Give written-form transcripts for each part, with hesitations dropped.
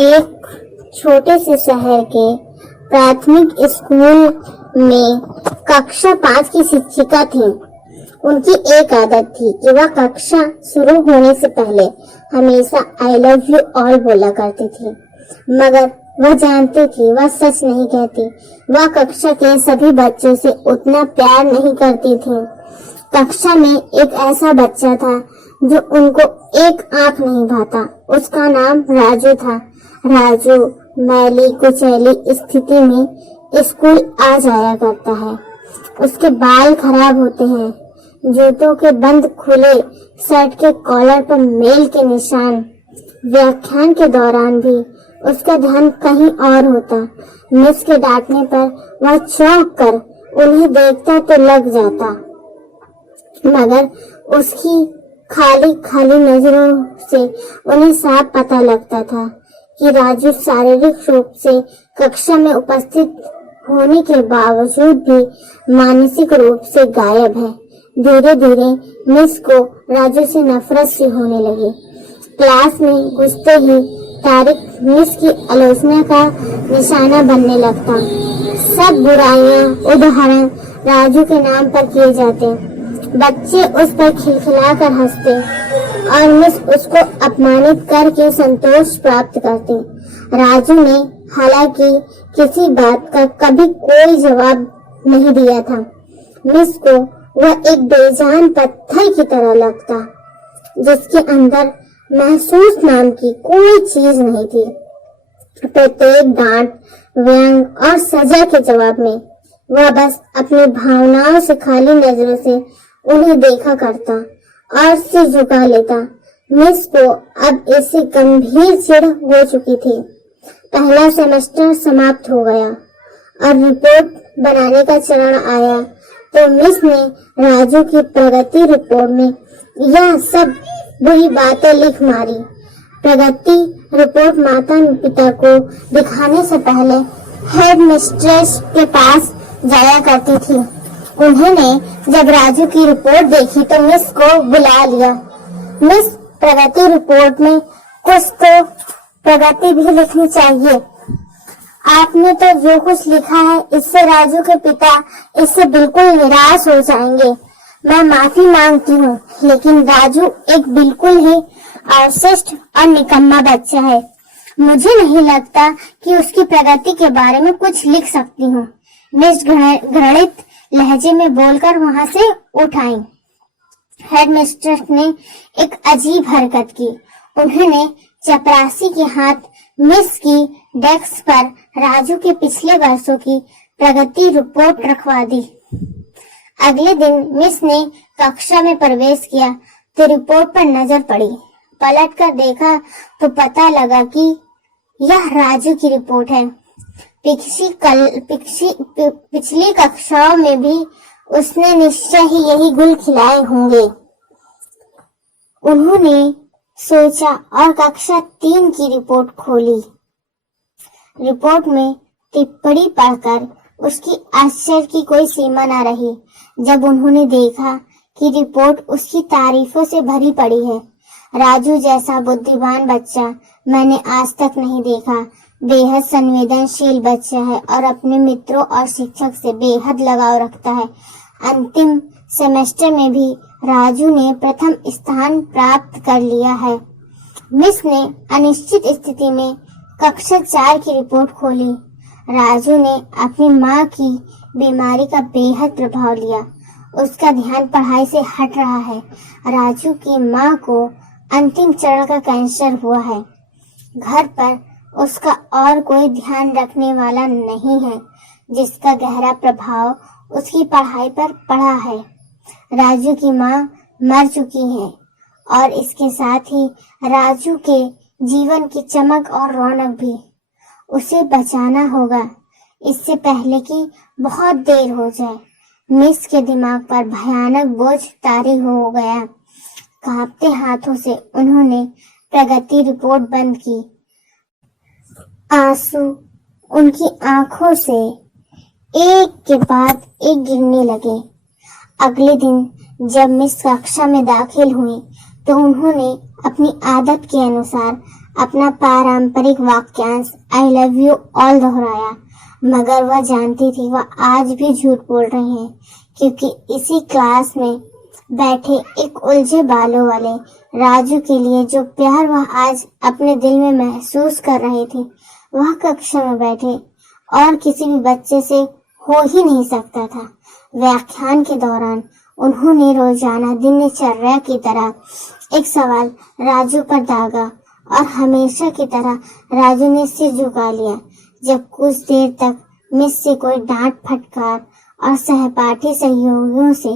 एक छोटे से शहर के प्राथमिक स्कूल में कक्षा 5 की शिक्षिका थी। उनकी एक आदत थी कि वह कक्षा शुरू होने से पहले हमेशा आई लव यू ऑल बोला करती थी, मगर वह जानती थी वह सच नहीं कहती। वह कक्षा के सभी बच्चों से उतना प्यार नहीं करती थी। कक्षा में एक ऐसा बच्चा था जो उनको एक आंख नहीं भाता। उसका नाम राजू था। राजू मैली कुचैली स्थिति में स्कूल आ जाया करता है। उसके बाल खराब होते हैं, जूतों के बंद खुले, शर्ट के कॉलर पर मेल के निशान। व्याख्यान के दौरान भी उसका ध्यान कहीं और होता। मिस के डांटने पर वह चौंक कर उन्हें देखता तो लग जाता, मगर उसकी खाली खाली नजरों से उन्हें साफ पता लगता था कि राजू शारीरिक रूप से कक्षा में उपस्थित होने के बावजूद भी मानसिक रूप से गायब है। धीरे धीरे मिस को राजू से नफरत सी होने लगी। क्लास में घुसते ही तारिक मिस की आलोचना का निशाना बनने लगता। सब बुराइयां उदाहरण राजू के नाम पर किए जाते। बच्चे उस पर खिलखिलाकर हंसते और मिस उसको अपमानित करके संतोष प्राप्त करती। राजू ने हालांकि किसी बात का कभी कोई जवाब नहीं दिया था। मिस को वह एक बेजान पत्थर की तरह लगता, जिसके अंदर महसूस नाम की कोई चीज नहीं थी। प्रत्येक डांट, व्यंग और सजा के जवाब में वह बस अपनी भावनाओं से खाली नजरों से उन्हें देखा करता और सिर झुका लेता। मिस को अब इससे गंभीर चिढ़ हो चुकी थी। पहला सेमेस्टर समाप्त हो गया और रिपोर्ट बनाने का चरण आया तो मिस ने राजू की प्रगति रिपोर्ट में यह सब बुरी बातें लिख मारी। प्रगति रिपोर्ट माता पिता को दिखाने से पहले हेड मिस्ट्रेस के पास जाया करती थी। उन्होंने जब राजू की रिपोर्ट देखी तो मिस को बुला लिया। मिस, प्रगति रिपोर्ट में कुछ तो प्रगति भी लिखनी चाहिए। आपने तो जो कुछ लिखा है इससे राजू के पिता इससे बिल्कुल निराश हो जाएंगे। मैं माफी मांगती हूँ, लेकिन राजू एक बिल्कुल ही अवशिष्ट और निकम्मा बच्चा है। मुझे नहीं लगता कि उसकी प्रगति के बारे में कुछ लिख सकती हूँ। मिस घृणित लहजे में बोलकर वहां से उठ आई। हेडमिस्ट्रेस ने एक अजीब हरकत की। उन्होंने चपरासी के हाथ मिस की डेस्क पर राजू के पिछले वर्षों की प्रगति रिपोर्ट रखवा दी। अगले दिन मिस ने कक्षा में प्रवेश किया तो रिपोर्ट पर नजर पड़ी। पलट कर देखा तो पता लगा कि यह राजू की रिपोर्ट है। पिछली कक्षाओं में भी उसने निश्चय ही यही गुल खिलाए होंगे, उन्होंने सोचा और कक्षा 3 की रिपोर्ट खोली। रिपोर्ट में टिप्पणी पढ़कर उसकी आश्चर्य की कोई सीमा न रही जब उन्होंने देखा कि रिपोर्ट उसकी तारीफों से भरी पड़ी है। राजू जैसा बुद्धिमान बच्चा मैंने आज तक नहीं देखा। बेहद संवेदनशील बच्चा है और अपने मित्रों और शिक्षक से बेहद लगाव रखता है। अंतिम सेमेस्टर में भी राजू ने प्रथम स्थान प्राप्त कर लिया है। मिस ने अनिश्चित स्थिति में कक्षा 4 की रिपोर्ट खोली। राजू ने अपनी माँ की बीमारी का बेहद प्रभाव लिया। उसका ध्यान पढ़ाई से हट रहा है। राजू की माँ को अंतिम चरण का कैंसर हुआ है। घर पर उसका और कोई ध्यान रखने वाला नहीं है, जिसका गहरा प्रभाव उसकी पढ़ाई पर पड़ा है। राजू की माँ मर चुकी है और इसके साथ ही राजू के जीवन की चमक और रौनक भी। उसे बचाना होगा इससे पहले कि बहुत देर हो जाए। मिस के दिमाग पर भयानक बोझ तारी हो गया। कांपते हाथों से उन्होंने प्रगति रिपोर्ट बंद की। आंसू उनकी आंखों से एक के बाद एक गिरने लगे। अगले दिन जब मिस कक्षा में दाखिल हुई तो उन्होंने अपनी आदत के अनुसार अपना पारंपरिक वाक्यांश आई लव यू ऑल दोहराया, मगर वह जानती थी वह आज भी झूठ बोल रही है, क्योंकि इसी क्लास में बैठे एक उलझे बालों वाले राजू के लिए जो प्यार वह आज अपने दिल में महसूस कर रही थी, वह कक्षा में बैठे और किसी भी बच्चे से हो ही नहीं सकता था। व्याख्यान के दौरान उन्होंने रोजाना दिनचर्या की तरह एक सवाल राजू पर दागा और हमेशा की तरह राजू ने सिर झुका लिया। जब कुछ देर तक मिस से कोई डांट फटकार और सहपाठी सहयोगियों से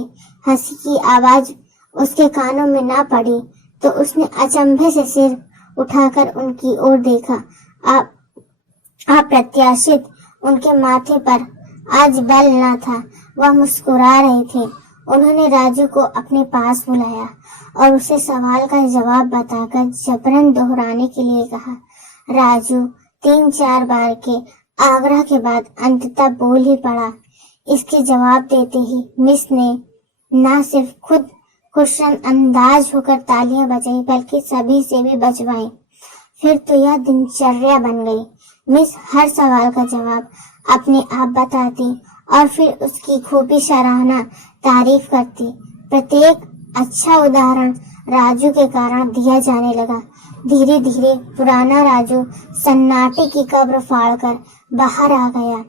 हंसी की आवाज उसके कानों में ना पड़ी तो उसने अचंभे से सिर उठाकर उनकी ओर देखा। अप्रत्याशित उनके माथे पर आज बल न था, वह मुस्कुरा रहे थे। उन्होंने राजू को अपने पास बुलाया और उसे सवाल का जवाब बताकर जबरन दोहराने के लिए कहा। राजू 3-4 बार के आग्रह के बाद अंततः बोल ही पड़ा। इसके जवाब देते ही मिस ने न सिर्फ खुद खुशरन अंदाज होकर तालियां बजाई बल्कि सभी से भी बजवाई। फिर तो यह दिनचर्या बन गई। मिस हर सवाल का जवाब अपने आप बताती और फिर उसकी खूबी सराहना तारीफ करती। प्रत्येक अच्छा उदाहरण राजू के कारण दिया जाने लगा। धीरे धीरे पुराना राजू सन्नाटे की कब्र फाड़कर बाहर आ गया।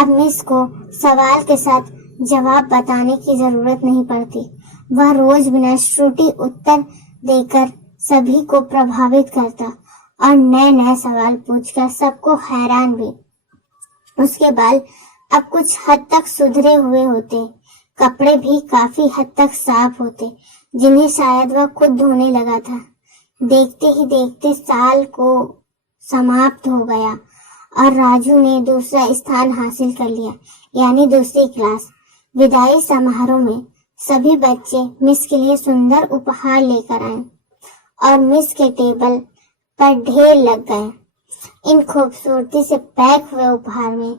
अब मिस को सवाल के साथ जवाब बताने की जरूरत नहीं पड़ती। वह रोज बिना त्रुटि उत्तर देकर सभी को प्रभावित करता और नए नए सवाल पूछकर सबको हैरान भी। उसके बाल अब कुछ हद तक सुधरे हुए होते, कपड़े भी काफी हद तक साफ होते, जिन्हें शायद वह खुद धोने लगा था। देखते ही देखते साल को समाप्त हो गया और राजू ने दूसरा स्थान हासिल कर लिया, यानी दूसरी क्लास। विदाई समारोह में सभी बच्चे मिस के लिए सुंदर उपहार लेकर आए और मिस के टेबल पर ढेर लग गए। इन खूबसूरती से पैक हुए उपहार में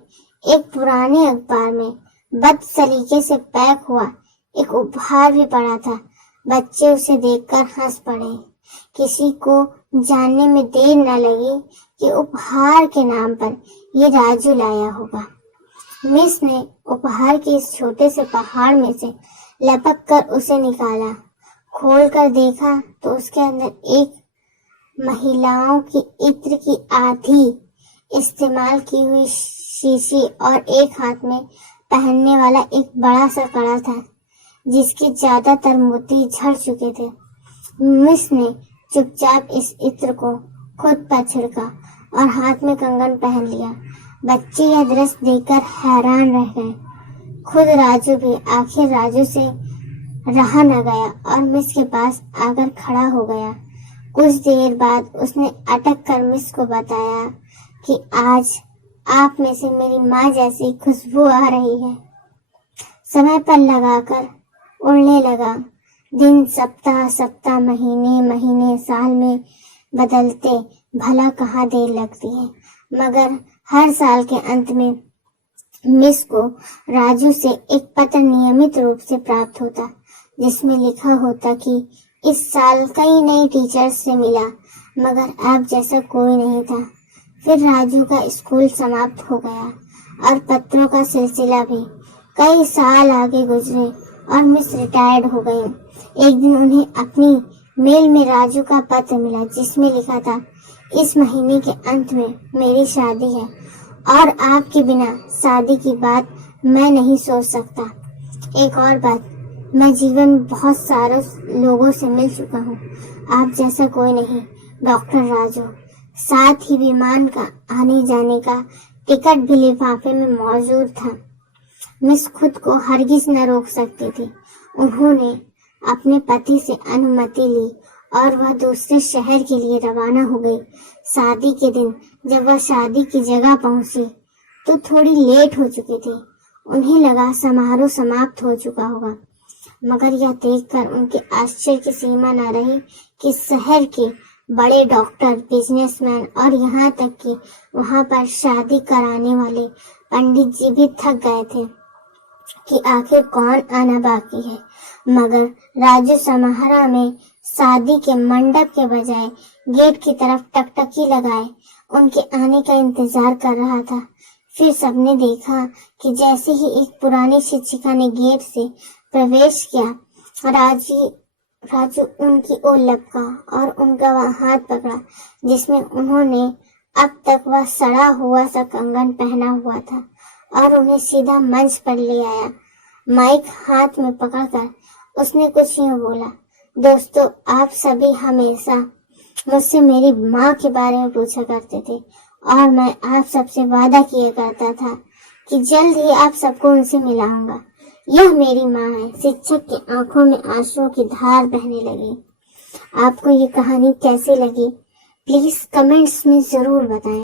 एक पुराने अखबार में बदसलीके से पैक हुआ एक उपहार भी पड़ा था। बच्चे उसे देखकर हंस पड़े। किसी को जानने में देर न लगी कि उपहार के नाम पर ये राजू लाया होगा। मिस ने उपहार के इस छोटे से पहाड़ में से लपक कर उसे निकाला। खोल कर देखा तो उसके अंदर एक महिलाओं की इत्र की आधी इस्तेमाल की हुई शीशी और एक हाथ में पहनने वाला एक बड़ा सा कड़ा था, जिसके ज्यादातर मोती झड़ चुके थे। मिस ने चुपचाप इस इत्र को खुद पर छिड़का और हाथ में कंगन पहन लिया। बच्चे यह दृश्य देखकर हैरान रह गए। खुद राजू भी आखिर राजू से रहा न गया और मिस के पास आकर खड़ा हो गया। कुछ देर बाद उसने अटक कर मिस को बताया कि आज आप में से मेरी माँ जैसी खुशबू आ रही है। समय पर लगाकर उड़ने लगा। दिन सप्ताह सप्ताह महीने महीने साल में बदलते भला कहाँ देर लगती है, मगर हर साल के अंत में मिस को राजू से एक पत्र नियमित रूप से प्राप्त होता, जिसमें लिखा होता कि इस साल कई नए टीचर्स से मिला, मगर अब जैसा कोई नहीं था। फिर राजू का स्कूल समाप्त हो गया और पत्रों का सिलसिला भी। कई साल आगे गुजरे और मिस रिटायर्ड हो गई। एक दिन उन्हें अपनी मेल में राजू का पत्र मिला, जिसमें लिखा था, इस महीने के अंत में मेरी शादी है और आपके बिना शादी की बात मैं नहीं सोच सकता। एक और बात, मैं जीवन में बहुत सारे लोगों से मिल चुका हूँ, आप जैसा कोई नहीं, डॉक्टर राजू। साथ ही विमान का आने जाने का टिकट भी लिफाफे में मौजूद था। मिस खुद को हरगिज न रोक सकती थी। उन्होंने अपने पति से अनुमति ली और वह दूसरे शहर के लिए रवाना हो गई। शादी के दिन जब वह शादी की जगह पहुंची तो थोड़ी लेट हो चुकी थी। उन्हें लगा समारोह समाप्त हो चुका होगा, मगर यह देखकर उनके आश्चर्य की सीमा न रही कि शहर के बड़े डॉक्टर, बिजनेसमैन और यहाँ तक कि वहाँ पर शादी कराने वाले पंडित जी भी थक गए थे कि आखिर कौन आना बाकी है। मगर राजू समारोह में शादी के मंडप के बजाय गेट की तरफ टकटकी लगाए उनके आने का इंतजार कर रहा था। फिर सबने देखा कि जैसे ही एक पुरानी शिक्षिका ने गेट से प्रवेश किया, राजू उनकी ओर लपका और उनका वह हाथ पकड़ा जिसमें उन्होंने अब तक वह सड़ा हुआ सा कंगन पहना हुआ था, और उन्हें सीधा मंच पर ले आया। माइक हाथ में पकड़कर उसने कुछ यूं बोला, दोस्तों, आप सभी हमेशा मुझसे मेरी माँ के बारे में पूछा करते थे और मैं आप सबसे वादा किया करता था कि जल्द ही आप सबको उनसे मिलाऊंगा। यह मेरी माँ है। शिक्षक की आंखों में आंसुओं की धार बहने लगी। आपको ये कहानी कैसी लगी? प्लीज कमेंट्स में जरूर बताएं।